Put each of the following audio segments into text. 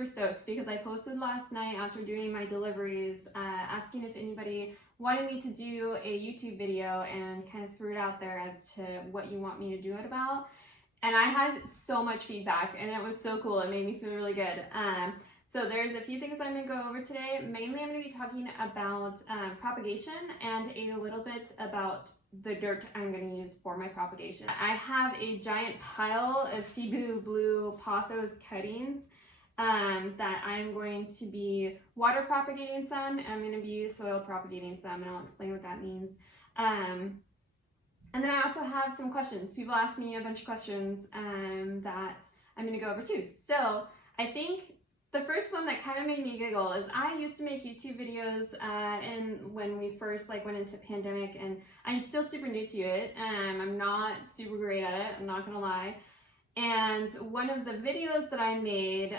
super stoked because I posted last night after doing my deliveries, asking if anybody wanted me to do a YouTube video, and kind of threw it out there as to what you want me to do it about. And I had so much feedback, and it was so cool. It made me feel really good. So there's a few things I'm going to go over today. Mainly I'm going to be talking about propagation and a little bit about the dirt I'm going to use for my propagation. I have a giant pile of Cebu Blue pothos cuttings that I'm going to be water propagating some, and I'm going to be soil propagating some, and I'll explain what that means. And then I also have some questions. People ask me a bunch of questions that I'm going to go over too. So I think the first one that kind of made me giggle is I used to make YouTube videos and when we first went into pandemic, and I'm still super new to it. I'm not super great at it, I'm not gonna lie. And one of the videos that I made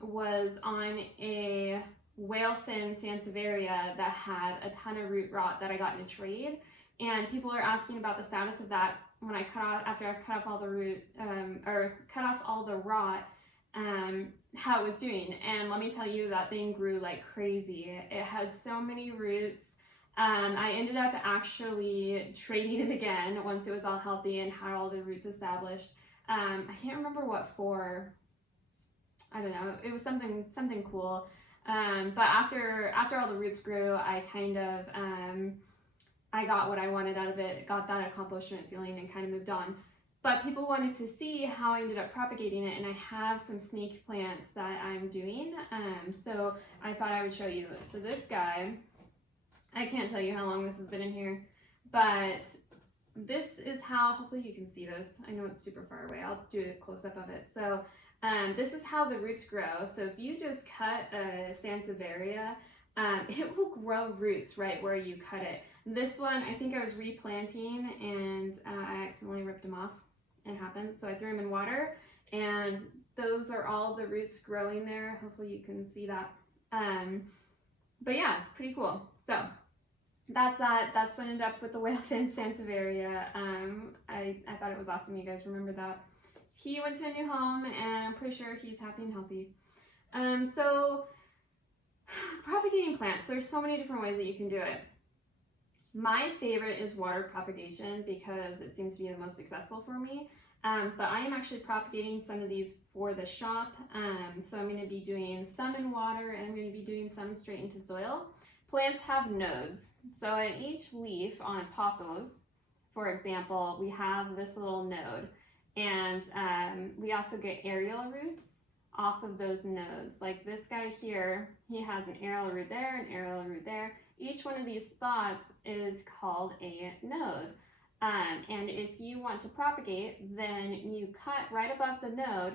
was on a whalefin sansevieria that had a ton of root rot that I got in a trade. And people are asking about the status of that when I after I cut off all the root, or cut off all the rot, how it was doing. And let me tell you, that thing grew like crazy. It had so many roots. I ended up actually trading it again once it was all healthy and had all the roots established. I can't remember what for. I don't know. It was something cool. But after all the roots grew, I kind of I got what I wanted out of it, got that accomplishment feeling, and kind of moved on. But people wanted to see how I ended up propagating it, and I have some snake plants that I'm doing, so I thought I would show you. So this guy, I can't tell you how long this has been in here, but this is how, hopefully you can see this. I know it's super far away. I'll do a close-up of it. So this is how the roots grow. So if you just cut a sansevieria, it will grow roots right where you cut it. This one, I think I was replanting, and I accidentally ripped them off. It happened, so I threw them in water, and those are all the roots growing there. Hopefully you can see that. But yeah, pretty cool. So that's that. That's what ended up with the whalefin sansevieria. I thought it was awesome. You guys remember that. He went to a new home, and I'm pretty sure he's happy and healthy. So propagating plants, there's so many different ways that you can do it. My favorite is water propagation because it seems to be the most successful for me. But I am actually propagating some of these for the shop. So I'm going to be doing some in water, and I'm going to be doing some straight into soil. Plants have nodes. So at each leaf on pothos, for example, we have this little node. And we also get aerial roots off of those nodes. Like this guy here, he has an aerial root there, an aerial root there. Each one of these spots is called a node. And if you want to propagate, then you cut right above the node,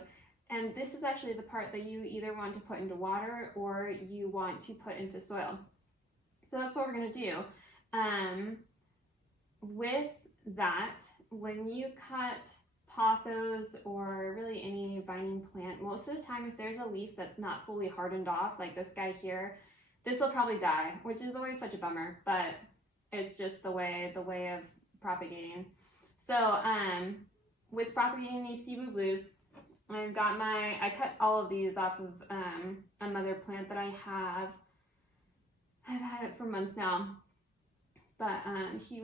and this is actually the part that you either want to put into water or you want to put into soil. So that's what we're going to do. With that, when you cut pothos or really any vining plant, most of the time if there's a leaf that's not fully hardened off, like this guy here, this will probably die, which is always such a bummer, but it's just the way of propagating. So with propagating these Cebu Blues, I cut all of these off of a mother plant that I have. I've had it for months now, but he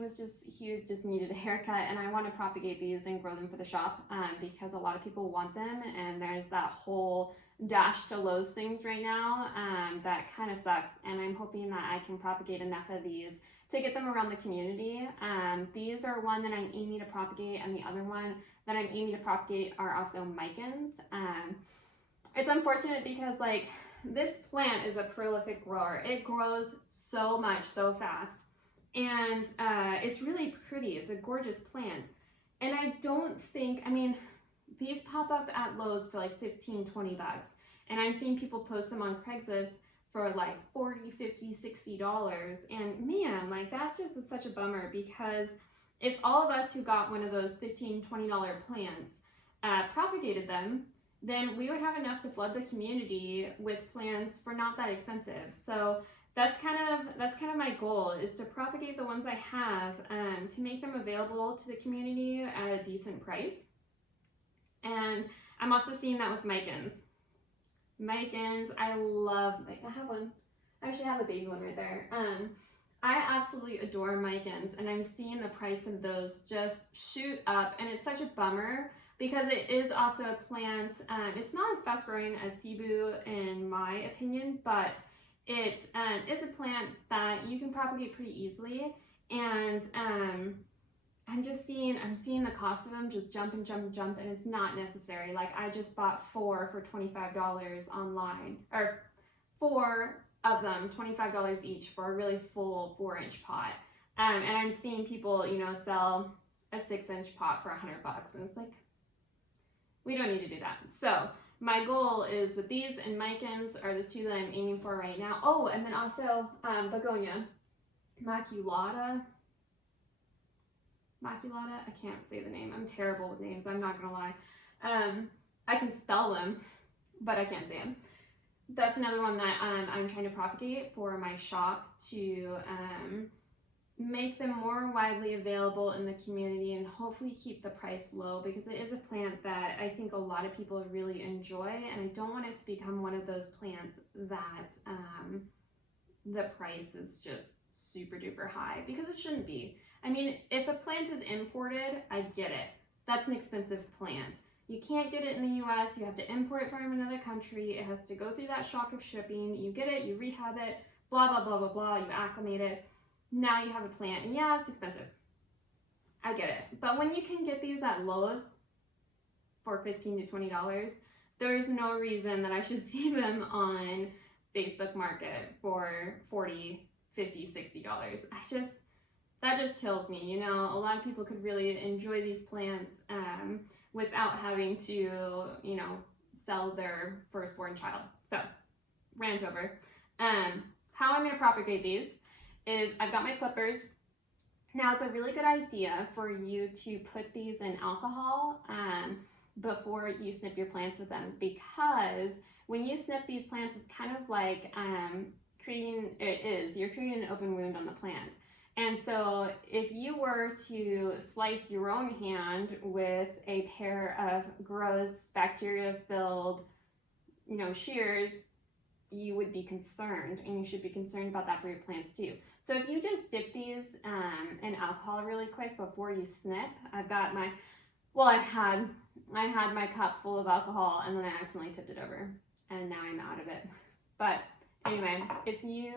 just needed a haircut, and I want to propagate these and grow them for the shop because a lot of people want them, and there's that whole dash to Lowe's things right now that kind of sucks, and I'm hoping that I can propagate enough of these to get them around the community. These are one that I'm aiming to propagate, and the other one that I'm aiming to propagate are also micans. It's unfortunate because this plant is a prolific grower. It grows so much so fast, and it's really pretty. It's a gorgeous plant, and I don't think, I mean, these pop up at Lowe's for like 15, 20 bucks. And I'm seeing people post them on Craigslist for like $40, $50, $60. And man, that just is such a bummer, because if all of us who got one of those $15, $20 plants propagated them, then we would have enough to flood the community with plants for not that expensive. So that's kind of my goal, is to propagate the ones I have to make them available to the community at a decent price. And I'm also seeing that with micans. Micans, I love, like, I have one. I actually have a baby one right there. I absolutely adore micans, and I'm seeing the price of those just shoot up, and it's such a bummer because it is also a plant. It's not as fast growing as cebu in my opinion, but it is a plant that you can propagate pretty easily, and I'm seeing the cost of them just jump, and it's not necessary. Like, I just bought 4 for $25 online, or 4 of them, $25 each for a really full 4-inch pot. And I'm seeing people, you know, sell a 6-inch pot for $100, and it's like, we don't need to do that. So my goal is with these, and micans are the 2 that I'm aiming for right now. Oh, and then also begonia, maculata. I can't say the name. I'm terrible with names, I'm not gonna lie. I can spell them, but I can't say them. That's another one that I'm trying to propagate for my shop to make them more widely available in the community and hopefully keep the price low, because it is a plant that I think a lot of people really enjoy, and I don't want it to become one of those plants that the price is just super duper high, because it shouldn't be. I mean, if a plant is imported, I get it. That's an expensive plant. You can't get it in the US, you have to import it from another country, it has to go through that shock of shipping, you get it, you rehab it, blah, blah, blah, blah, blah, you acclimate it, now you have a plant, and yeah, it's expensive. I get it. But when you can get these at Lowe's for $15 to $20, there's no reason that I should see them on Facebook Market for $40, $50, $60. That just kills me, you know. A lot of people could really enjoy these plants without having to, you know, sell their firstborn child. So, rant over. How I'm gonna propagate these is I've got my clippers. Now, it's a really good idea for you to put these in alcohol before you snip your plants with them, because when you snip these plants, it's kind of like you're creating an open wound on the plant. And so if you were to slice your own hand with a pair of gross bacteria-filled, you know, shears, you would be concerned, and you should be concerned about that for your plants too. So if you just dip these in alcohol really quick before you snip, I've got my, well, I had my cup full of alcohol, and then I accidentally tipped it over, and now I'm out of it. But anyway, if you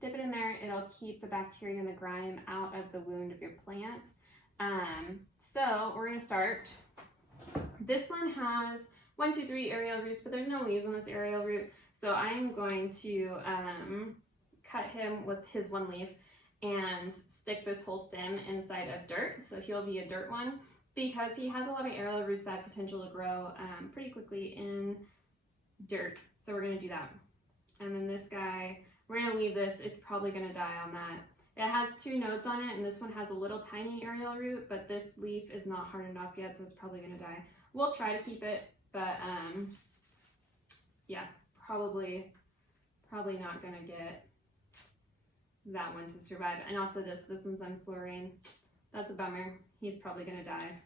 dip it in there, it'll keep the bacteria and the grime out of the wound of your plant. So we're gonna start. This one has 1, 2, 3 aerial roots, but there's no leaves on this aerial root. So I'm going to cut him with his one leaf and stick this whole stem inside of dirt. So he'll be a dirt one, because he has a lot of aerial roots that have potential to grow pretty quickly in dirt. So we're gonna do that. And then this guy, we're gonna leave this, it's probably gonna die on that. It has 2 nodes on it, and this one has a little tiny aerial root, but this leaf is not hard enough yet, so it's probably gonna die. We'll try to keep it, but yeah, probably not gonna get that one to survive. And also this one's unflowering. That's a bummer. He's probably gonna die.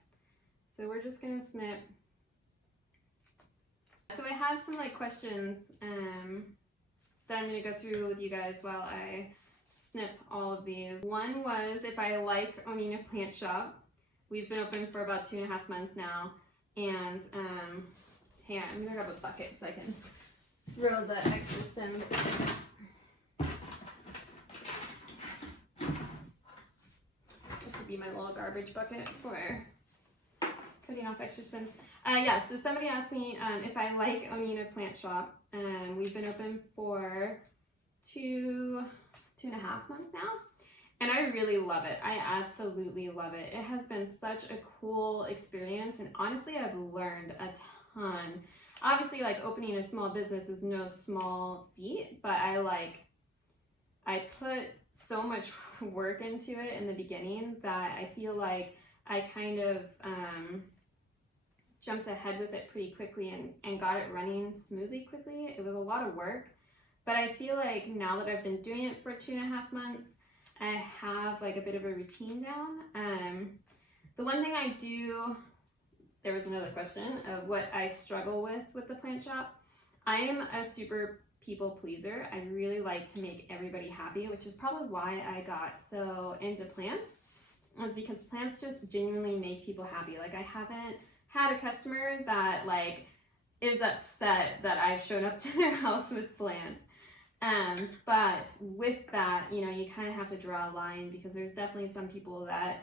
So we're just gonna snip. So I had some like questions that I'm gonna go through with you guys while I snip all of these. One was if I like owning a plant shop. We've been open for about 2.5 months now, and hang on, I'm gonna grab a bucket so I can throw the extra stems. This would be my little garbage bucket for cutting off extra stems. Yeah, so somebody asked me if I like owning a plant shop. We've been open for 2.5 months now, and I really love it. I absolutely love it. It has been such a cool experience, and honestly, I've learned a ton. Obviously, like, opening a small business is no small feat, but I put so much work into it in the beginning that I feel like I kind of jumped ahead with it pretty quickly and got it running smoothly quickly. It was a lot of work, but I feel like now that I've been doing it for 2.5 months, I have like a bit of a routine down. The one thing I do, there was another question of what I struggle with the plant shop. I am a super people pleaser. I really like to make everybody happy, which is probably why I got so into plants, was because plants just genuinely make people happy. Like, I haven't had a customer that like is upset that I've shown up to their house with plants. But with that, you know, you kind of have to draw a line, because there's definitely some people that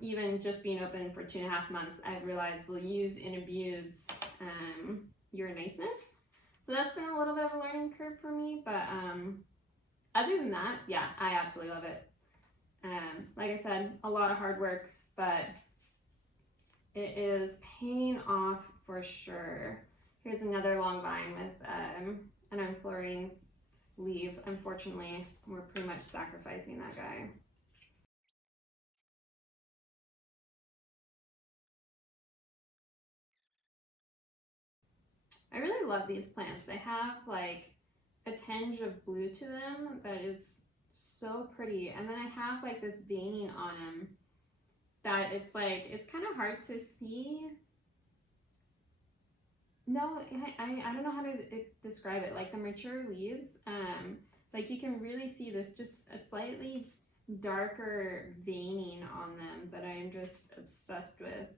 even just being open for 2.5 months, I've realized will use and abuse your niceness. So that's been a little bit of a learning curve for me, but other than that, yeah, I absolutely love it. Like I said, a lot of hard work, but it is paying off for sure. Here's another long vine with an unflowering leaf. Unfortunately, we're pretty much sacrificing that guy. I really love these plants. They have like a tinge of blue to them that is so pretty. And then I have like this veining on them that it's like, it's kind of hard to see. No, I don't know how to describe it. Like the mature leaves, like you can really see this just a slightly darker veining on them that I am just obsessed with.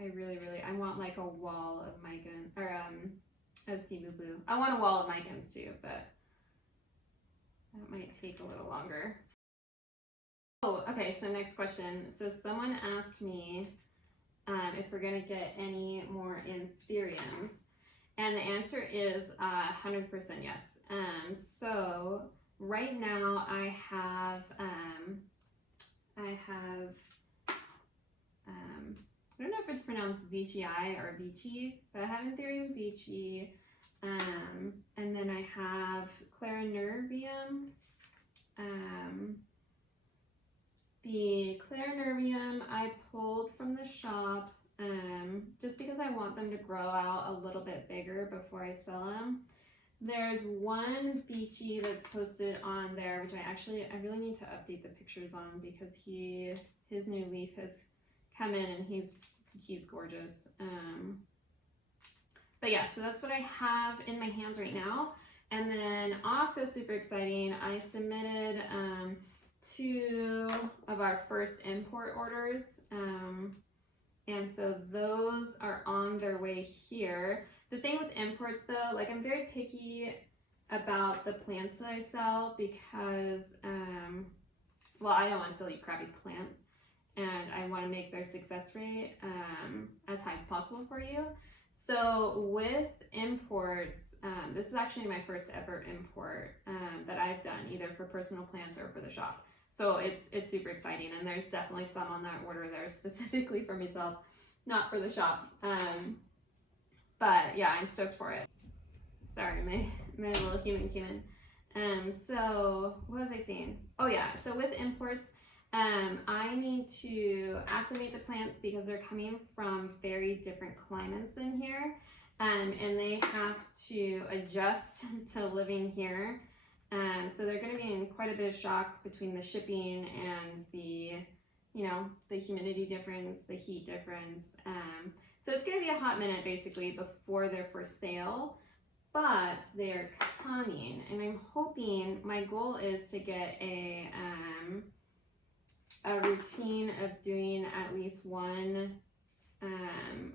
I really, I want like a wall of mican, or of Cebu blue. I want a wall of micans too, but that might take a little longer. Oh, okay, so next question. So someone asked me if we're gonna get any more anthuriums, and the answer is 100% yes. So right now I have I don't know if it's pronounced Veitchii or Veitchii, but I have Anthurium Veitchii, and then I have Clarinervium. The Clarinervium I pulled from the shop just because I want them to grow out a little bit bigger before I sell them. There's one Veitchii that's posted on there, which I really need to update the pictures on, because his new leaf has come in and he's gorgeous. But yeah, so that's what I have in my hands right now. And then also super exciting, I submitted 2 of our first import orders, and so those are on their way here. The thing with imports though, like I'm very picky about the plants that I sell, because well, I don't want to sell you crappy plants, and I want to make their success rate as high as possible for you. So with imports, this is actually my first ever import that I've done, either for personal plants or for the shop. So it's super exciting, and there's definitely some on that order there specifically for myself, not for the shop. But yeah, I'm stoked for it. Sorry, my little human came in. So what was I saying? Oh yeah, so with imports, I need to acclimate the plants because they're coming from very different climates than here, and they have to adjust to living here. So they're going to be in quite a bit of shock between the shipping and the humidity difference, the heat difference. So it's going to be a hot minute basically before they're for sale, but they are coming, and I'm hoping, my goal is to get a routine of doing at least 1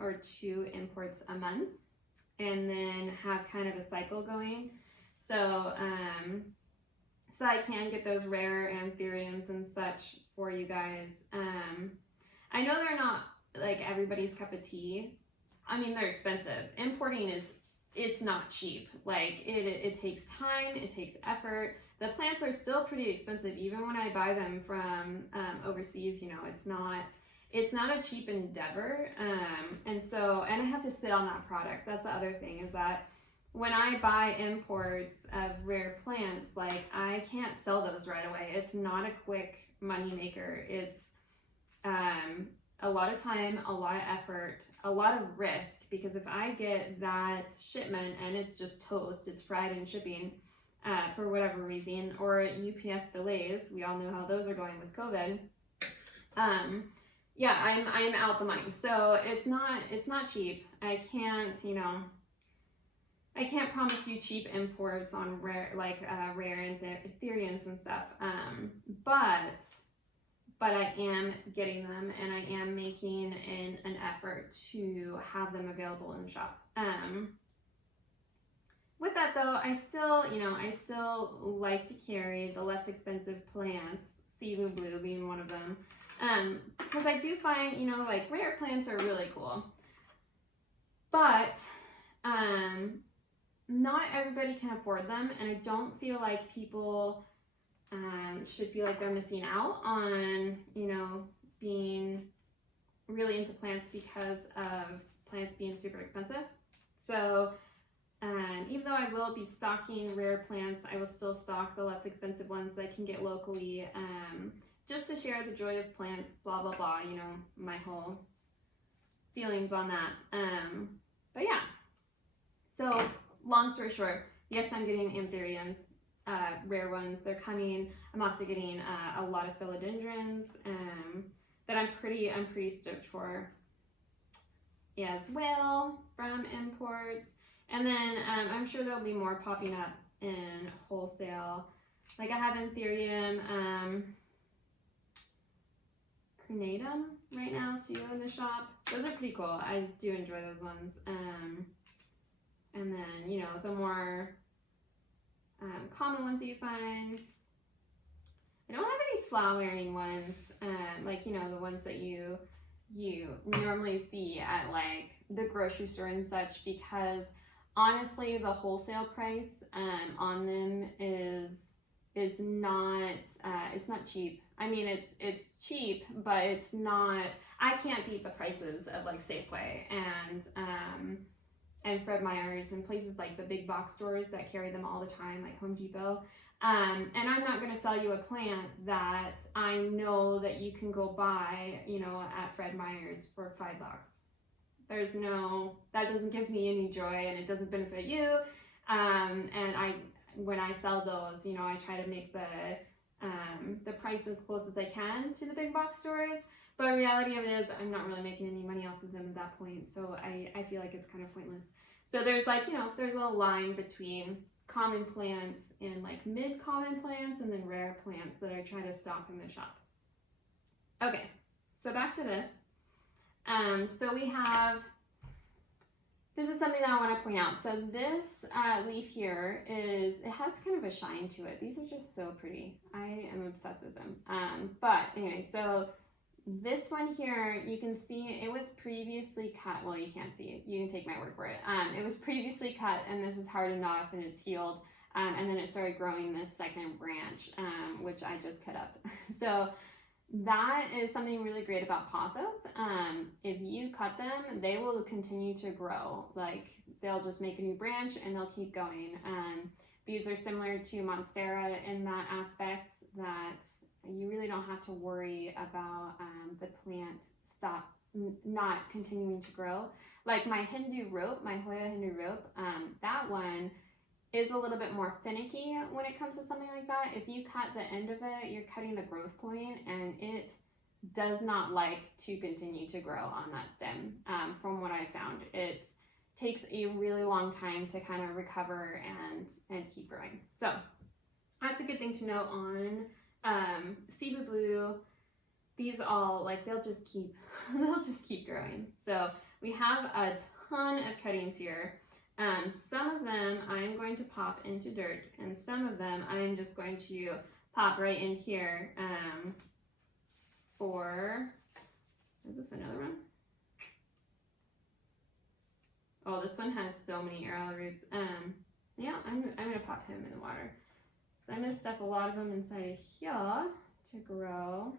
or 2 imports a month, and then have kind of a cycle going. So so I can get those rare anthuriums and such for you guys. I know they're not like everybody's cup of tea. I mean, they're expensive. Importing it's not cheap. Like it takes time, it takes effort. The plants are still pretty expensive, even when I buy them from overseas. You know, it's not a cheap endeavor. And I have to sit on that product. That's the other thing, is that when I buy imports of rare plants, like I can't sell those right away. It's not a quick money maker. It's a lot of time, a lot of effort, a lot of risk, because if I get that shipment and it's just toast, it's fried in shipping for whatever reason, or UPS delays, we all know how those are going with COVID. Yeah, I'm out the money. So it's not cheap. I can't, I can't promise you cheap imports on rare, like rare Ethereums and stuff. But I am getting them, and I am making an effort to have them available in the shop. With that though, I still like to carry the less expensive plants, Cebu Blue being one of them, because I do find, like rare plants are really cool, but not everybody can afford them, and I don't feel like people should feel like they're missing out on, being really into plants because of plants being super expensive. So even though I will be stocking rare plants, I will still stock the less expensive ones that I can get locally, just to share the joy of plants, blah, blah, blah, my whole feelings on that. But yeah, so long story short, yes, I'm getting anthuriums, rare ones. They're coming. I'm also getting a lot of philodendrons that I'm pretty stoked for as well from imports. And then I'm sure there'll be more popping up in wholesale. Like I have anthurium crenatum right now too in the shop. Those are pretty cool. I do enjoy those ones. And then, the more common ones that you find. I don't have any flowering ones, like, the ones that you normally see at like the grocery store and such, because honestly the wholesale price on them is not it's not cheap. I mean, it's cheap, but it's not, I can't beat the prices of like Safeway and Fred Meyer's and places like the big box stores that carry them all the time, like Home Depot. And I'm not going to sell you a plant that I know that you can go buy, at Fred Meyer's for $5. That doesn't give me any joy, and it doesn't benefit you. And when I sell those, I try to make the price as close as I can to the big box stores. But the reality of it is I'm not really making any money off of them at that point, so I feel like it's kind of pointless. So there's there's a line between common plants and like mid-common plants and then rare plants that I try to stock in the shop. Okay, so back to this. So we have, this is something that I want to point out. So this leaf here it has kind of a shine to it. These are just so pretty. I am obsessed with them. But anyway, so this one here, you can see it was previously cut. Well, you can't see it. You can take my word for it. It was previously cut, and this is hardened off and it's healed. And then it started growing this second branch, which I just cut up. So that is something really great about pothos. If you cut them, they will continue to grow. Like they'll just make a new branch and they'll keep going. These are similar to Monstera in that aspect, that you really don't have to worry about the plant not continuing to grow. Like my Hindu rope, my Hoya Hindu rope, that one is a little bit more finicky when it comes to something like that. If you cut the end of it, you're cutting the growth point, and it does not like to continue to grow on that stem. From what I found, it takes a really long time to kind of recover and keep growing. So that's a good thing to note on Cebu Blue. These all, like, they'll just keep growing. So we have a ton of cuttings here. Some of them I'm going to pop into dirt, and some of them I'm just going to pop right in here is this another one? Oh, this one has so many arrow roots. Yeah, I'm gonna pop him in the water. So I'm gonna stuff a lot of them inside of here to grow.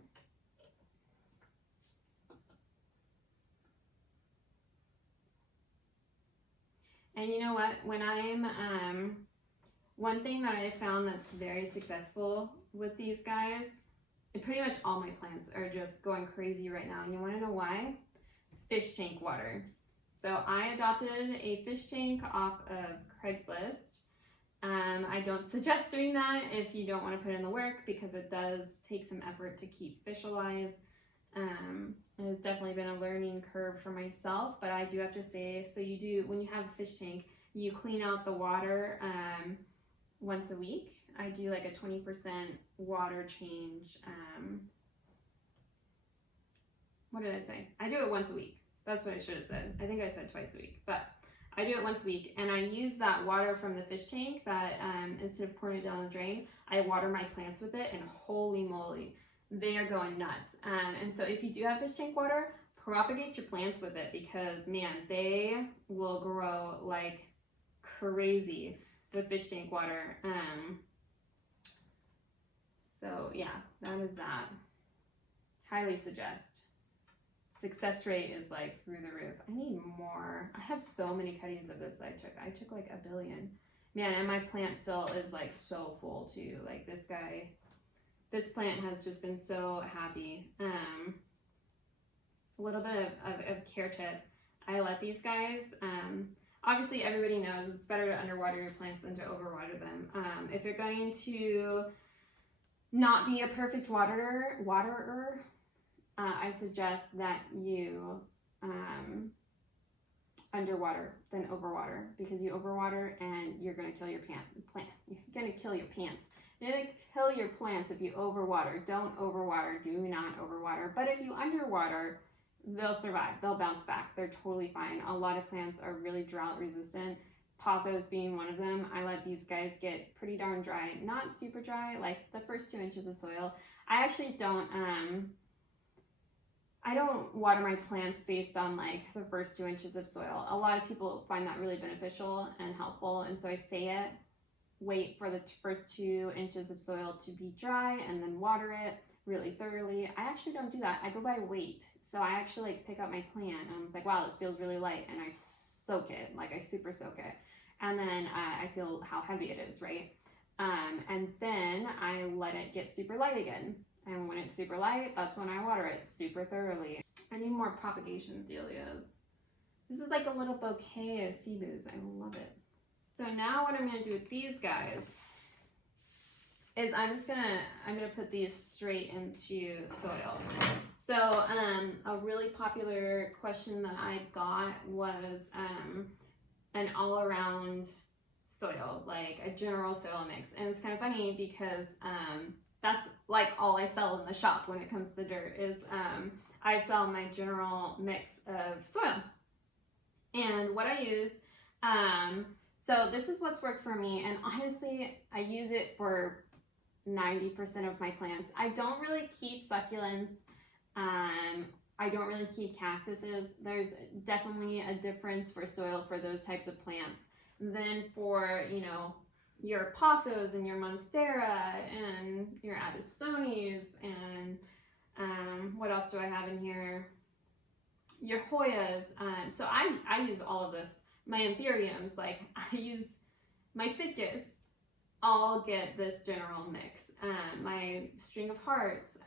And you know what, when I'm, one thing that I found that's very successful with these guys, and pretty much all my plants are just going crazy right now, and you wanna know why? Fish tank water. So I adopted a fish tank off of Craigslist. I don't suggest doing that if you don't want to put in the work, because it does take some effort to keep fish alive. It has definitely been a learning curve for myself, but I do have to say, so when you have a fish tank, you clean out the water once a week. I do like a 20% water change. What did I say? I do it once a week. That's what I should have said. I think I said twice a week, but I do it once a week, and I use that water from the fish tank that instead of pouring it down the drain, I water my plants with it, and holy moly, they are going nuts. And so if you do have fish tank water, propagate your plants with it, because man, they will grow like crazy with fish tank water. So yeah, that is that. Highly suggest. Success rate is like through the roof. I need more. I have so many cuttings of this I took like 1 billion. Man, and my plant still is like so full too. Like this plant has just been so happy. A little bit of care tip. I let these guys, obviously everybody knows it's better to underwater your plants than to overwater them. If you're going to not be a perfect waterer, I suggest that you underwater than overwater, because you overwater and you're going to kill your plant. You're going to kill your pants. You're going to kill your plants if you overwater. Don't overwater. Do not overwater. But if you underwater, they'll survive. They'll bounce back. They're totally fine. A lot of plants are really drought resistant. Pothos being one of them. I let these guys get pretty darn dry. Not super dry, like the first 2 inches of soil. I actually don't water my plants based on like the first 2 inches of soil. A lot of people find that really beneficial and helpful, and so I say it, wait for the first 2 inches of soil to be dry and then water it really thoroughly. I actually don't do that. I go by weight. So I actually like pick up my plant and I was like, wow, this feels really light, and I soak it, like I super soak it. And then I feel how heavy it is, right? And then I let it get super light again. And when it's super light, that's when I water it super thoroughly. I need more propagation thelias. This is like a little bouquet of cebus. I love it. So now what I'm gonna do with these guys is I'm gonna put these straight into soil. So a really popular question that I got was an all-around soil, like a general soil mix. And it's kind of funny because that's like all I sell in the shop when it comes to dirt is I sell my general mix of soil. And what I use, so this is what's worked for me, and honestly, I use it for 90% of my plants. I don't really keep succulents. I don't really keep cactuses. There's definitely a difference for soil for those types of plants than for, you know, your pothos and your monstera and your abisones and what else do I have in here? Your Hoyas. So I use all of this. My anthuriums, like I use my ficus, all get this general mix. My string of hearts,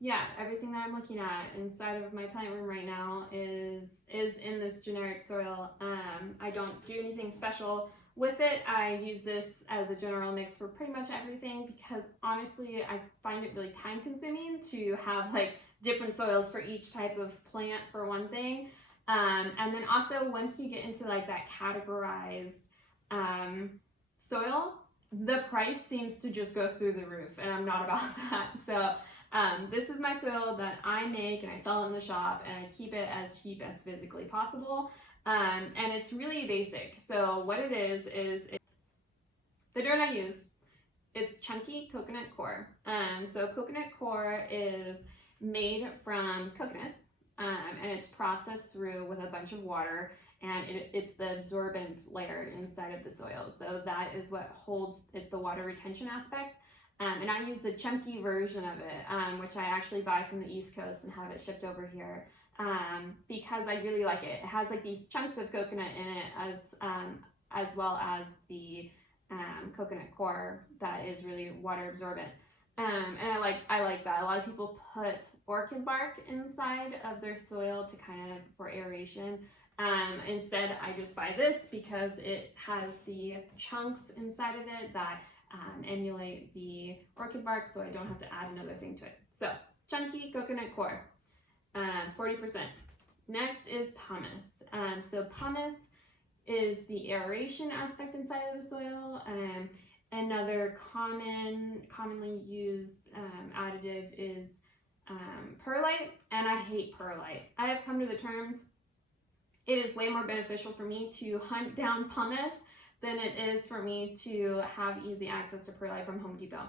yeah, everything that I'm looking at inside of my plant room right now is in this generic soil. I don't do anything special with it. I use this as a general mix for pretty much everything because honestly, I find it really time consuming to have like different soils for each type of plant for one thing. And then also once you get into like that categorized soil, the price seems to just go through the roof, and I'm not about that. So this is my soil that I make and I sell in the shop, and I keep it as cheap as physically possible. And it's really basic. So what it is the dirt I use, it's chunky coconut coir. So coconut coir is made from coconuts, and it's processed through with a bunch of water, and it's the absorbent layer inside of the soil. So that is what holds, it's the water retention aspect. And I use the chunky version of it, which I actually buy from the East Coast and have it shipped over here, because I really like it. It has like these chunks of coconut in it as well as the coconut coir that is really water absorbent. And I like that. A lot of people put orchid bark inside of their soil to kind of for aeration. Instead, I just buy this because it has the chunks inside of it that emulate the orchid bark, so I don't have to add another thing to it. So chunky coconut coir, 40%. Next is pumice. So pumice is the aeration aspect inside of the soil. Another commonly used additive is perlite, and I hate perlite. I have come to the terms it is way more beneficial for me to hunt down pumice than it is for me to have easy access to perlite from Home Depot.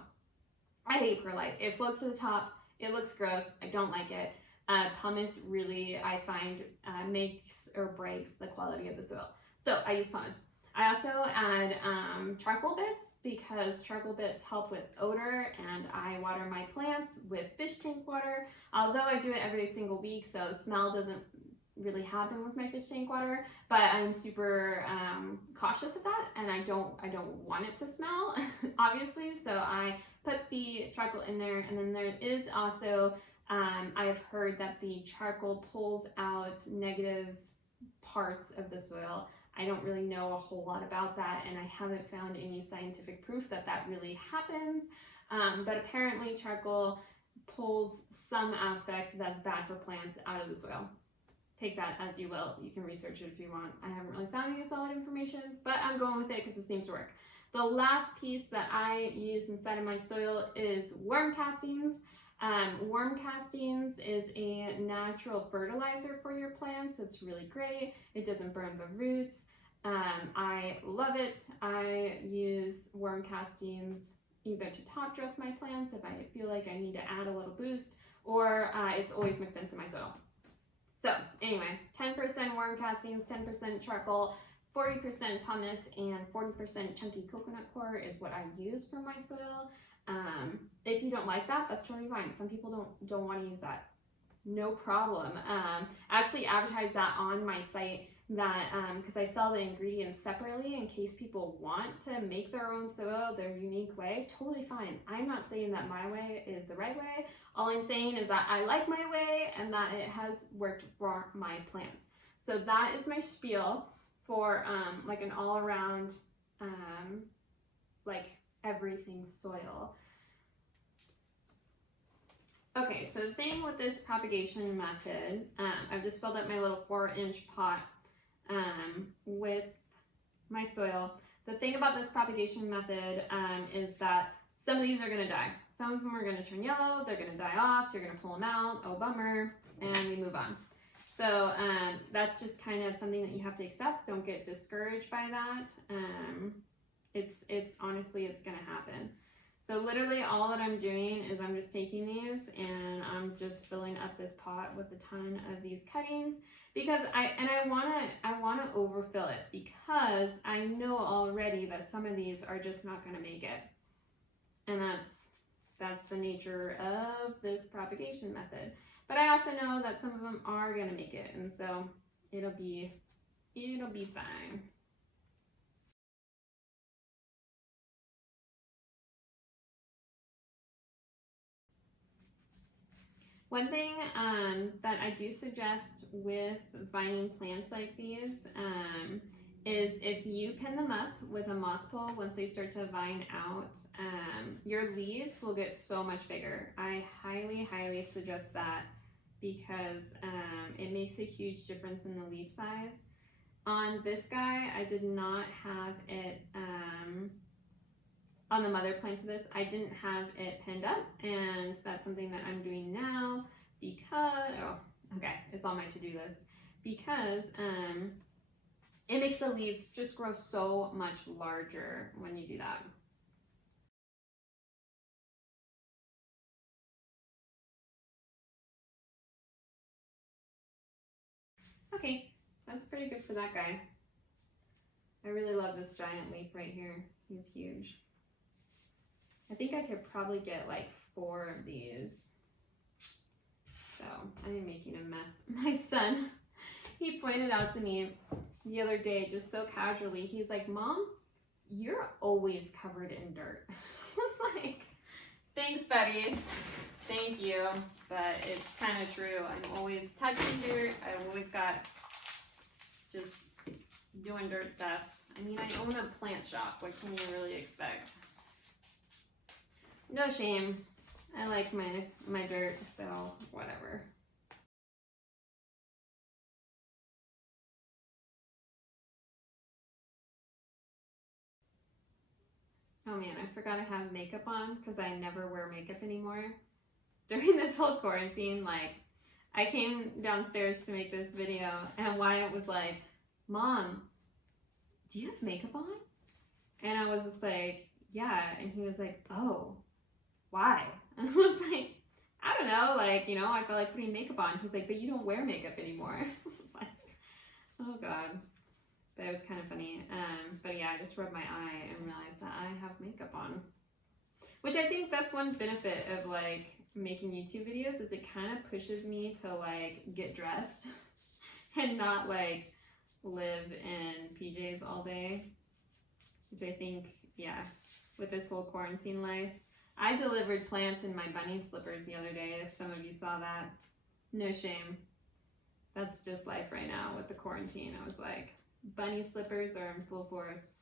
I hate perlite. It floats to the top. It looks gross. I don't like it. Pumice really, I find, makes or breaks the quality of the soil. So I use pumice. I also add charcoal bits because charcoal bits help with odor, and I water my plants with fish tank water. Although I do it every single week, so the smell doesn't really happen with my fish tank water, but I'm super cautious of that, and I don't want it to smell, obviously. So I put the charcoal in there, and then there is also I have heard that the charcoal pulls out negative parts of the soil. I don't really know a whole lot about that, and I haven't found any scientific proof that that really happens, but apparently charcoal pulls some aspect that's bad for plants out of the soil. Take that as you will. You can research it if you want. I haven't really found any solid information, but I'm going with it because it seems to work. The last piece that I use inside of my soil is worm castings. Worm castings is a natural fertilizer for your plants. It's really great. It doesn't burn the roots. I love it. I use worm castings either to top dress my plants if I feel like I need to add a little boost, or it's always mixed into my soil. So anyway, 10% worm castings, 10% charcoal, 40% pumice, and 40% chunky coconut coir is what I use for my soil. If you don't like that, that's totally fine. Some people don't want to use that. No problem. I actually advertise that on my site that because I sell the ingredients separately in case people want to make their own soil their unique way. Totally fine. I'm not saying that my way is the right way. All I'm saying is that I like my way and that it has worked for my plants. So that is my spiel for like an all-around like everything soil. Okay, so the thing with this propagation method, I've just filled up my little 4-inch pot with my soil. The thing about this propagation method is that some of these are gonna die. Some of them are gonna turn yellow, they're gonna die off, you're gonna pull them out, oh bummer, and we move on. So that's just kind of something that you have to accept. Don't get discouraged by that. It's honestly, it's gonna happen. So literally all that I'm doing is I'm just taking these and I'm just filling up this pot with a ton of these cuttings because I wanna overfill it because I know already that some of these are just not gonna make it. And that's the nature of this propagation method. But I also know that some of them are gonna make it, and so it'll be fine. One thing that I do suggest with vining plants like these is if you pin them up with a moss pole once they start to vine out, your leaves will get so much bigger. I highly suggest that because it makes a huge difference in the leaf size. On this guy, I did not have it, on the mother plant to this, I didn't have it pinned up, and that's something that I'm doing now because, oh, okay, it's on my to-do list, because it makes the leaves just grow so much larger when you do that. Okay, that's pretty good for that guy. I really love this giant leaf right here. He's huge. I think I could probably get like 4 of these. So I am making a mess. My son, he pointed out to me the other day, just so casually, he's like, "Mom, you're always covered in dirt." I was like, "Thanks, buddy. Thank you." But it's kind of true. I'm always touching dirt. I've always got just doing dirt stuff. I mean, I own a plant shop. What can you really expect? No shame. I like my dirt, so whatever. Oh man, I forgot I have makeup on because I never wear makeup anymore. During this whole quarantine, like, I came downstairs to make this video and Wyatt was like, Mom, do you have makeup on? And I was just like, yeah. And he was like, oh, why? And I was like, I don't know, like, you know, I felt like putting makeup on. He's like, but you don't wear makeup anymore. I was like, oh God. But it was kind of funny. But yeah, I just rubbed my eye and realized that I have makeup on. Which I think that's one benefit of like making YouTube videos is it kind of pushes me to like get dressed and not like live in PJs all day. Which I think, yeah, with this whole quarantine life. I delivered plants in my bunny slippers the other day, if some of you saw that. No shame. That's just life right now with the quarantine. I was like, bunny slippers are in full force.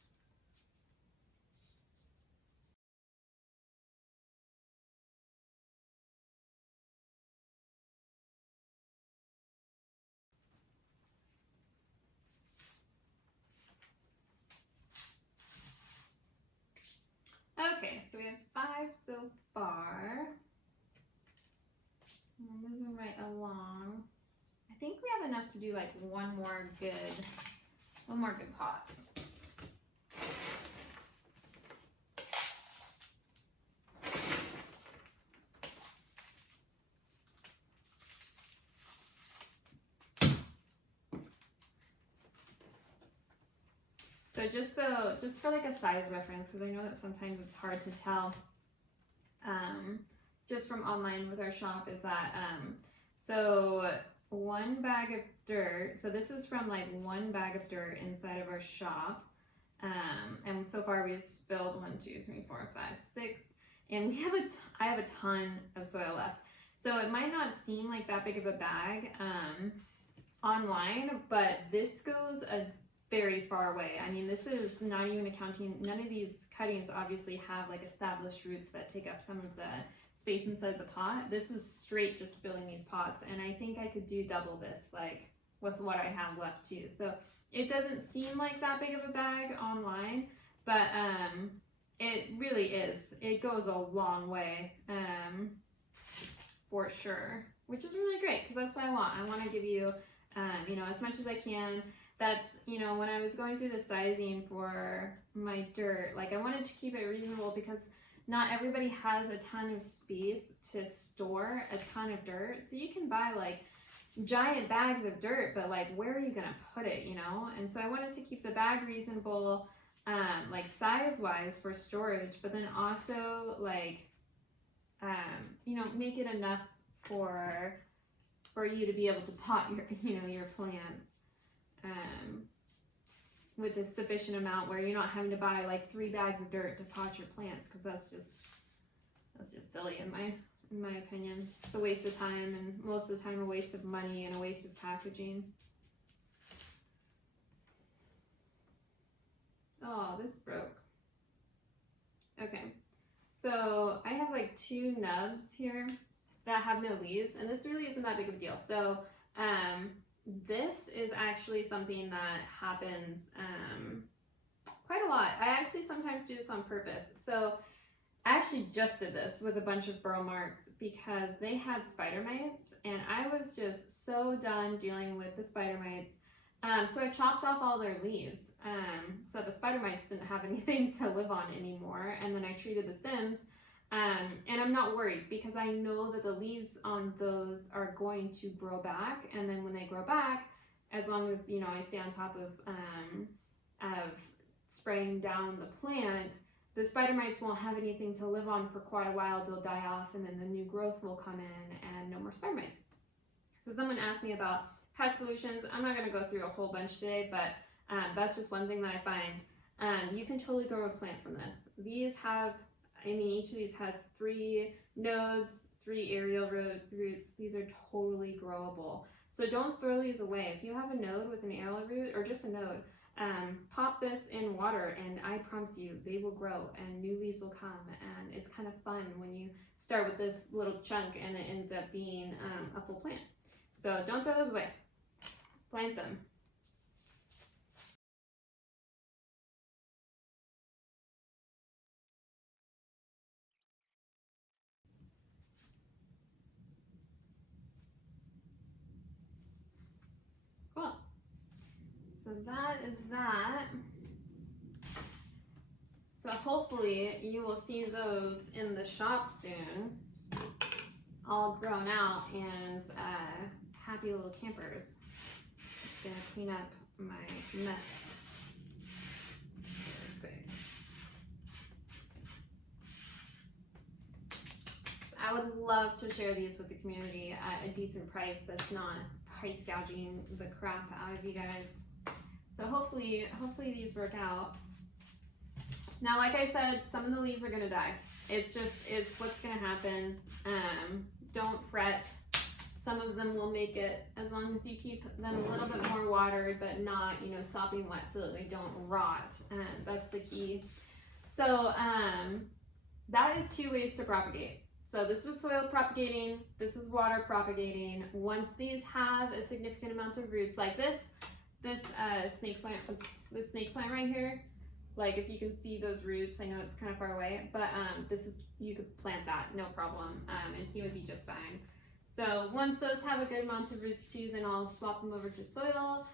Okay, so we have 5 so far. We're moving right along. I think we have enough to do like one more good pot. So just for like a size reference, because I know that sometimes it's hard to tell just from online with our shop, is that so 1 bag of dirt, so this is from like 1 bag of dirt inside of our shop, and so far we've filled 1, 2, 3, 4, 5, 6, and I have a ton of soil left. So it might not seem like that big of a bag online, but this goes a very far away. I mean, this is not even accounting, none of these cuttings obviously have like established roots that take up some of the space inside the pot. This is straight just filling these pots, and I think I could do double this like with what I have left too. So it doesn't seem like that big of a bag online, but it really is. It goes a long way for sure, which is really great because that's what I want. I want to give you you know, as much as I can. That's, you know, when I was going through the sizing for my dirt, like I wanted to keep it reasonable because not everybody has a ton of space to store a ton of dirt. So you can buy like giant bags of dirt, but like where are you gonna put it, you know? And so I wanted to keep the bag reasonable, like size wise for storage, but then also like you know, make it enough for you to be able to pot your, you know, your plants with a sufficient amount where you're not having to buy like 3 bags of dirt to pot your plants, because that's just silly in my opinion. It's a waste of time, and most of the time a waste of money and a waste of packaging. Oh, this broke. Okay, so I have like 2 nubs here that have no leaves, and this really isn't that big of a deal. So this is actually something that happens quite a lot. I actually sometimes do this on purpose. So I actually just did this with a bunch of burrow marks because they had spider mites, and I was just so done dealing with the spider mites. So I chopped off all their leaves, so the spider mites didn't have anything to live on anymore, and then I treated the stems. And I'm not worried because I know that the leaves on those are going to grow back, and then when they grow back, as long as, you know, I stay on top of spraying down the plant, the spider mites won't have anything to live on for quite a while. They'll die off, and then the new growth will come in and no more spider mites. So someone asked me about pest solutions. I'm not going to go through a whole bunch today, but that's just one thing that I find. You can totally grow a plant from this. These have, I mean, each of these have 3 nodes, 3 aerial roots. These are totally growable. So don't throw these away. If you have a node with an aerial root or just a node, pop this in water, and I promise you they will grow and new leaves will come, and it's kind of fun when you start with this little chunk and it ends up being a full plant. So don't throw those away. Plant them. that is that. So hopefully you will see those in the shop soon, all grown out and happy little campers. Just gonna clean up my mess. I would love to share these with the community at a decent price that's not price gouging the crap out of you guys. So hopefully these work out. Now, like I said, some of the leaves are gonna die. It's what's gonna happen. Don't fret. Some of them will make it as long as you keep them a little bit more watered, but not, sopping wet so that they don't rot. That's the key. So that is 2 ways to propagate. So this was soil propagating, this is water propagating. Once these have a significant amount of roots, like this snake plant right here, like if you can see those roots, I know it's kind of far away, but you could plant that, no problem, and he would be just fine. So once those have a good amount of roots too, then I'll swap them over to soil.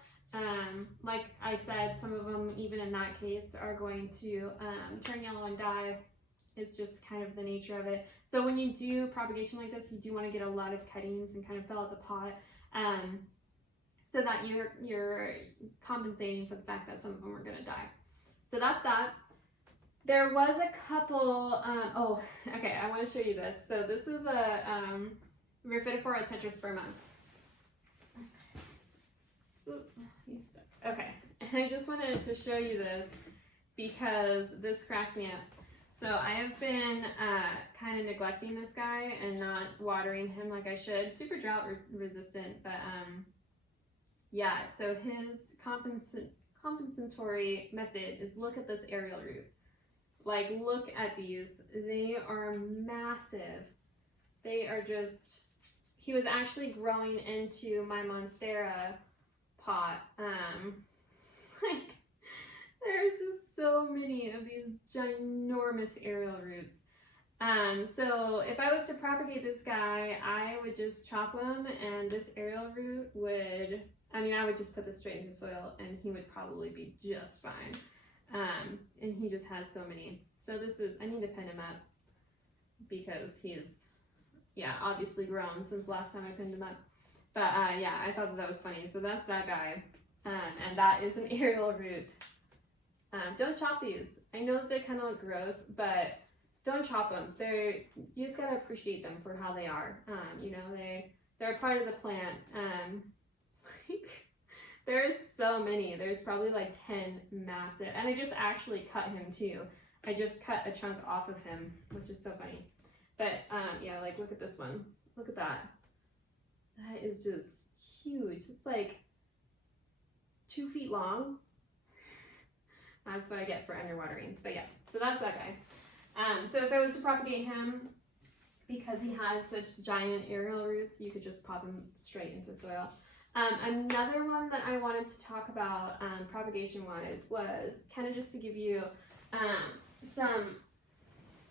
Like I said, some of them, even in that case, are going to turn yellow and die. It's just kind of the nature of it. So when you do propagation like this, you do want to get a lot of cuttings and kind of fill out the pot, so that you're compensating for the fact that some of them are going to die. So that's that. There was a couple, oh, okay, I want to show you this. So this is a Rhiphidophora tetrasperma. Ooh, he's stuck. Okay, I just wanted to show you this because this cracked me up. So I have been kind of neglecting this guy and not watering him like I should. Super drought resistant, but yeah, so his compensatory method is look at this aerial root. Like, look at these. They are massive. They are just, he was actually growing into my Monstera pot. Like, there's just so many of these ginormous aerial roots. So if I was to propagate this guy, I would just chop him, and this aerial root would, I would just put this straight into soil and he would probably be just fine. And he just has so many. So I need to pin him up because he's, yeah, obviously grown since last time I pinned him up. But yeah, I thought that was funny. So that's that guy. And that is an aerial root. Don't chop these. I know that they kind of look gross, but don't chop them. You just gotta appreciate them for how they are. They're a part of the plant. There's so many. There's probably like 10 massive, and I just actually cut him too. I just cut a chunk off of him, which is so funny. But yeah, like look at this one. Look at that. That is just huge. It's like 2 feet long. That's what I get for underwatering. But yeah, so that's that guy. So if I was to propagate him, because he has such giant aerial roots, you could just pop him straight into soil. Another one that I wanted to talk about propagation-wise was kind of just to give you some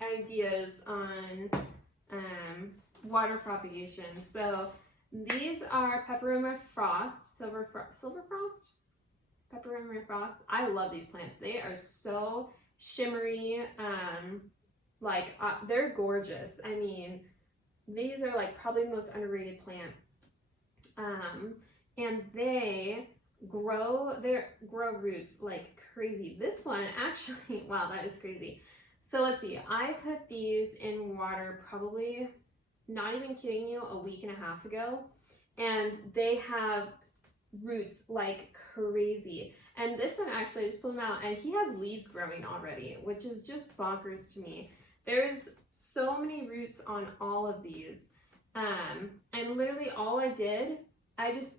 ideas on water propagation. So these are Peperomia frost, silver frost? Peperomia frost. I love these plants. They are so shimmery. They're gorgeous. I mean, these are like probably the most underrated plant. And they grow roots like crazy. This one actually, wow, that is crazy. So let's see, I put these in water probably, not even kidding you, a week and a half ago, and they have roots like crazy. And this one actually, I just pulled him out and he has leaves growing already, which is just bonkers to me. There's so many roots on all of these. And literally all I did, I just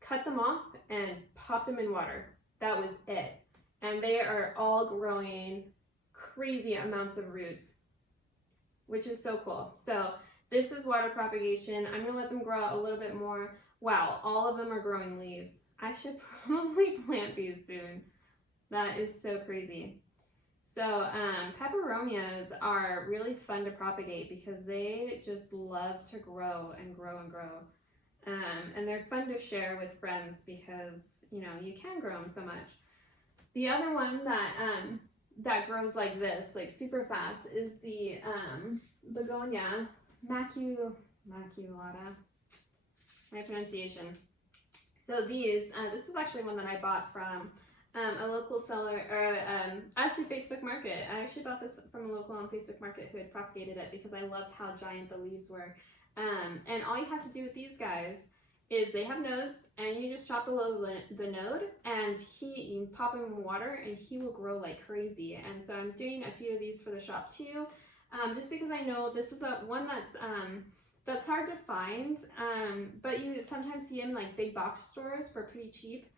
cut them off and popped them in water. That was it. And they are all growing crazy amounts of roots, which is so cool. So this is water propagation. I'm gonna let them grow out a little bit more. Wow, all of them are growing leaves. I should probably plant these soon. That is so crazy. So peperomias are really fun to propagate because they just love to grow and grow and grow. and they're fun to share with friends because, you know, you can grow them so much. The other one that that grows like this, like super fast, is the begonia maculata. My pronunciation. So these, this was actually one that I bought from a local seller, or actually Facebook Market. I actually bought this from a local on Facebook Market who had propagated it because I loved how giant the leaves were. And all you have to do with these guys is they have nodes, and you just chop below the node, and you pop him in water, and he will grow like crazy. And so I'm doing a few of these for the shop too, just because I know this is one that's hard to find, but you sometimes see them in like big box stores for pretty cheap.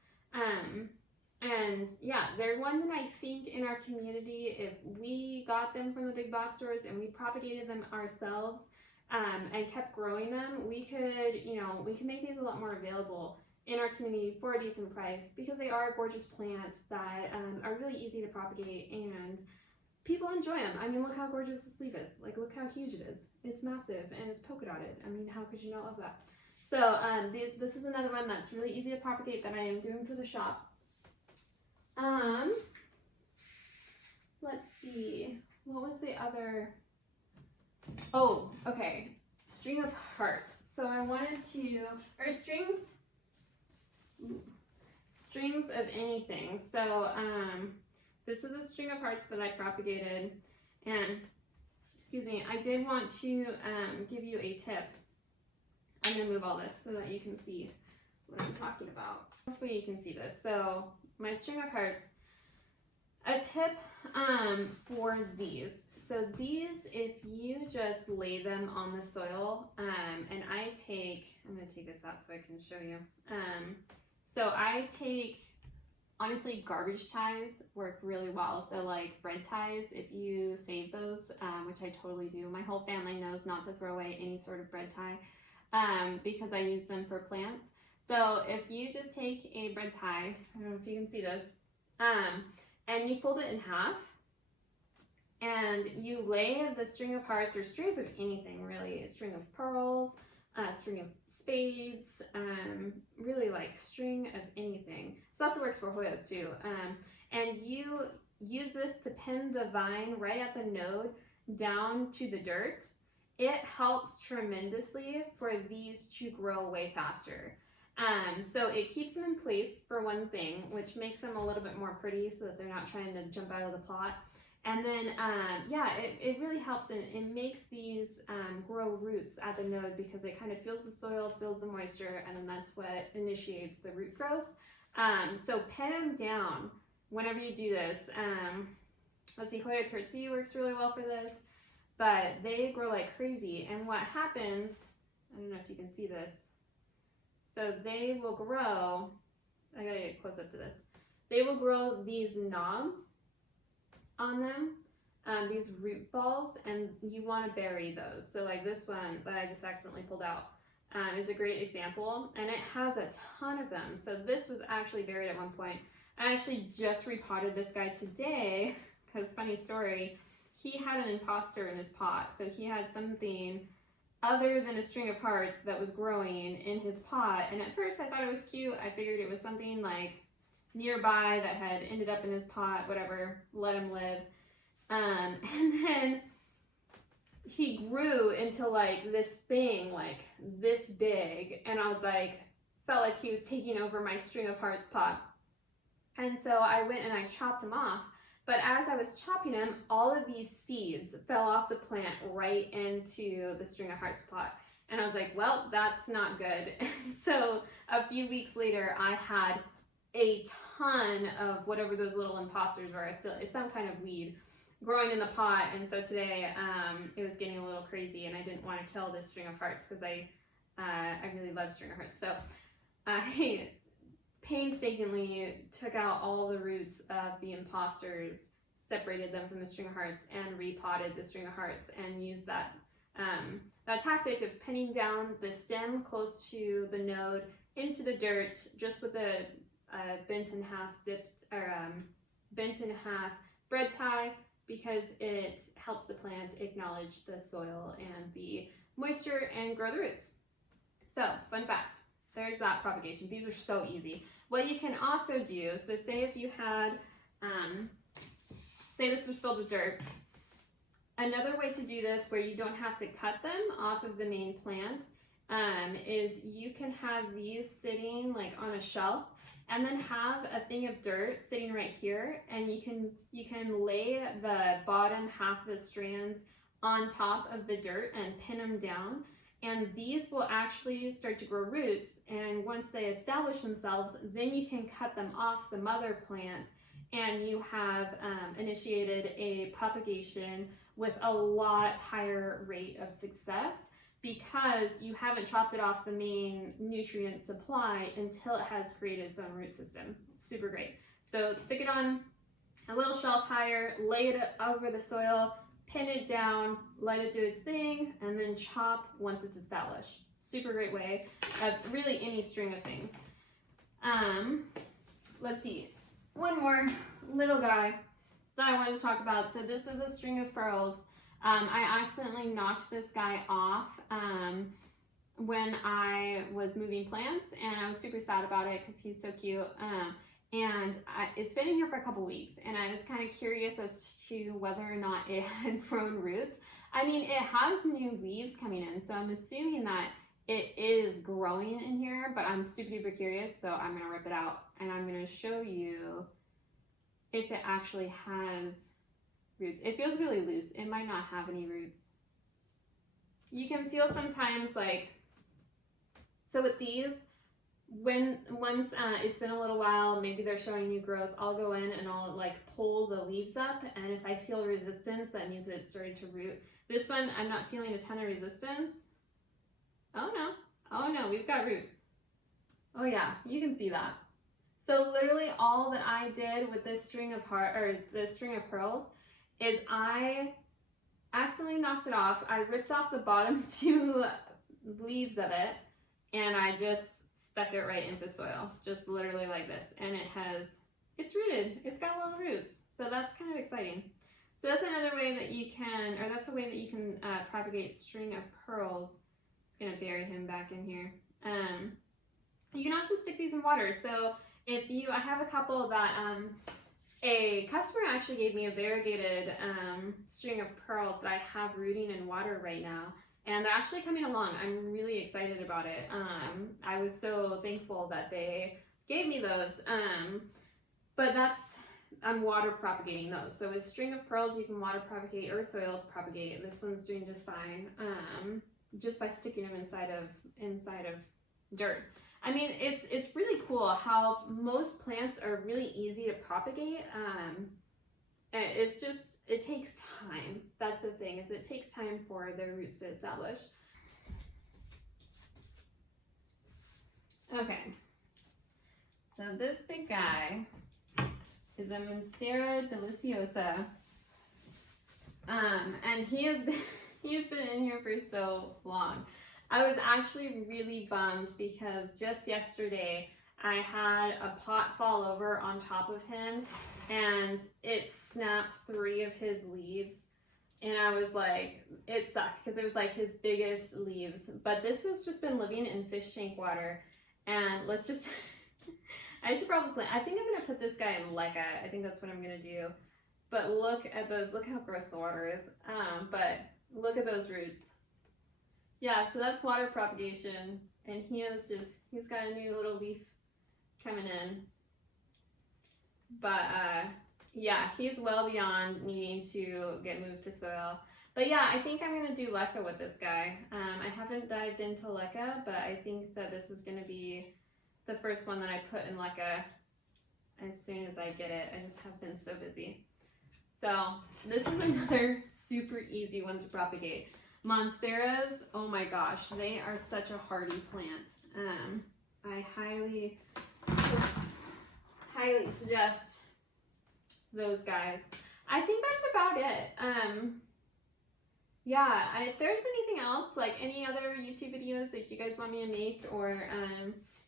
And yeah, they're one that I think in our community, if we got them from the big box stores and we propagated them ourselves, and kept growing them, we could, you know, we can make these a lot more available in our community for a decent price, because they are a gorgeous plant that are really easy to propagate, and people enjoy them. I mean, look how gorgeous this leaf is. Like, look how huge it is. It's massive, and it's polka dotted. I mean, how could you not love that? So this is another one that's really easy to propagate that I am doing for the shop. Let's see, what was the other? Oh, okay, string of hearts. So I wanted to, or strings of anything. So this is a string of hearts that I propagated, and excuse me, I did want to give you a tip. I'm gonna move all this so that you can see what I'm talking about. Hopefully you can see this. So my string of hearts, a tip for these. So these, if you just lay them on the soil, and I'm gonna take this out so I can show you. So I take, honestly, garbage ties work really well. So like bread ties, if you save those, which I totally do. My whole family knows not to throw away any sort of bread tie, because I use them for plants. So if you just take a bread tie, I don't know if you can see this, and you fold it in half, and you lay the string of hearts, or strings of anything really, a string of pearls, a string of spades, really like string of anything. So that's what works for Hoyas too. And you use this to pin the vine right at the node down to the dirt. It helps tremendously for these to grow way faster. So it keeps them in place for one thing, which makes them a little bit more pretty so that they're not trying to jump out of the plot. And then, yeah, it really helps, and it makes these grow roots at the node, because it kind of fills the soil, fills the moisture, and then that's what initiates the root growth. So pin them down whenever you do this. Let's see, Hoya Terzi works really well for this, but they grow like crazy. And what happens, I don't know if you can see this, so they will grow, I gotta get close up to this, they will grow these knobs on them, these root balls, and you want to bury those. So like this one that I just accidentally pulled out is a great example, and it has a ton of them. So this was actually buried at one point. I actually just repotted this guy today, because funny story, he had an imposter in his pot. So he had something other than a string of hearts that was growing in his pot, and at first I thought it was cute. I figured it was something like nearby that had ended up in his pot, whatever, let him live. And then he grew into like this thing, like this big, and I was like, felt like he was taking over my string of hearts pot. And so I went and I chopped him off, but as I was chopping him, all of these seeds fell off the plant right into the string of hearts pot. And I was like, well, that's not good. And so a few weeks later, I had a ton of whatever those little imposters were. It's some kind of weed growing in the pot. And so today it was getting a little crazy, and I didn't want to kill this string of hearts because I really love string of hearts. So I painstakingly took out all the roots of the imposters, separated them from the string of hearts, and repotted the string of hearts, and used that that tactic of pinning down the stem close to the node into the dirt, just with a bent in half bent in half bread tie, because it helps the plant acknowledge the soil and the moisture and grow the roots. So, fun fact, there's that propagation. These are so easy. What you can also do, so say if you had, say this was filled with dirt, another way to do this where you don't have to cut them off of the main plant is you can have these sitting like on a shelf and then have a thing of dirt sitting right here, and you can lay the bottom half of the strands on top of the dirt and pin them down, and these will actually start to grow roots, and once they establish themselves, then you can cut them off the mother plant, and you have initiated a propagation with a lot higher rate of success because you haven't chopped it off the main nutrient supply until it has created its own root system. Super great. So stick it on a little shelf higher, lay it over the soil, pin it down, let it do its thing, and then chop once it's established. Super great way of really any string of things. Let's see, one more little guy that I wanted to talk about. So this is a string of pearls. I accidentally knocked this guy off when I was moving plants, and I was super sad about it because he's so cute. It's been in here for a couple weeks, and I was kind of curious as to whether or not it had grown roots. I mean, it has new leaves coming in, so I'm assuming that it is growing in here, but I'm super duper curious, so I'm gonna rip it out and I'm gonna show you if it actually has roots. It feels really loose. It might not have any roots. You can feel sometimes like, so with these, once it's been a little while, maybe they're showing new growth, I'll go in and I'll like pull the leaves up, and if I feel resistance, that means it's starting to root. This one, I'm not feeling a ton of resistance. Oh no, we've got roots. Oh yeah, you can see that. So literally all that I did with this string of pearls is I accidentally knocked it off. I ripped off the bottom few leaves of it, and I just stuck it right into soil, just literally like this. And it's rooted. It's got little roots. So that's kind of exciting. So that's another way that you can, or that's a way that you can propagate string of pearls. Just gonna bury him back in here. You can also stick these in water. So I have a couple that a customer actually gave me a variegated string of pearls that I have rooting in water right now, and they're actually coming along. I'm really excited about it. I was so thankful that they gave me those, but I'm water propagating those. So with string of pearls, you can water propagate or soil propagate. This one's doing just fine, just by sticking them inside of dirt. I mean, it's really cool how most plants are really easy to propagate. It takes time. That's the thing, is it takes time for their roots to establish. Okay, so this big guy is a Monstera deliciosa, and he's been in here for so long. I was actually really bummed because just yesterday I had a pot fall over on top of him and it snapped 3 of his leaves, and I was like, it sucked because it was like his biggest leaves. But this has just been living in fish tank water, and let's just I should probably I think I'm gonna put this guy in leca. I think that's what I'm gonna do. But look at those, look how gross the water is. But look at those roots. Yeah, so that's water propagation, and he's got a new little leaf coming in. But yeah, he's well beyond needing to get moved to soil. But yeah, I think I'm gonna do leca with this guy. I haven't dived into leca, but I think that this is gonna be the first one that I put in leca as soon as I get it. I just have been so busy. So this is another super easy one to propagate. Monsteras, oh my gosh, they are such a hardy plant. I highly suggest those guys. I think that's about it. Yeah, if there's anything else, like any other YouTube videos that you guys want me to make, or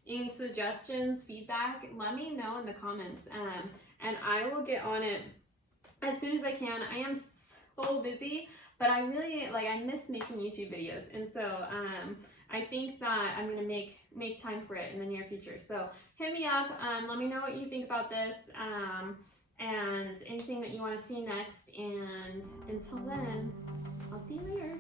any suggestions, feedback, let me know in the comments, and I will get on it as soon as I can. a little busy, but I really, like, I miss making YouTube videos. And so I think that I'm gonna make time for it in the near future. So hit me up, let me know what you think about this, and anything that you wanna see next. And until then, I'll see you later.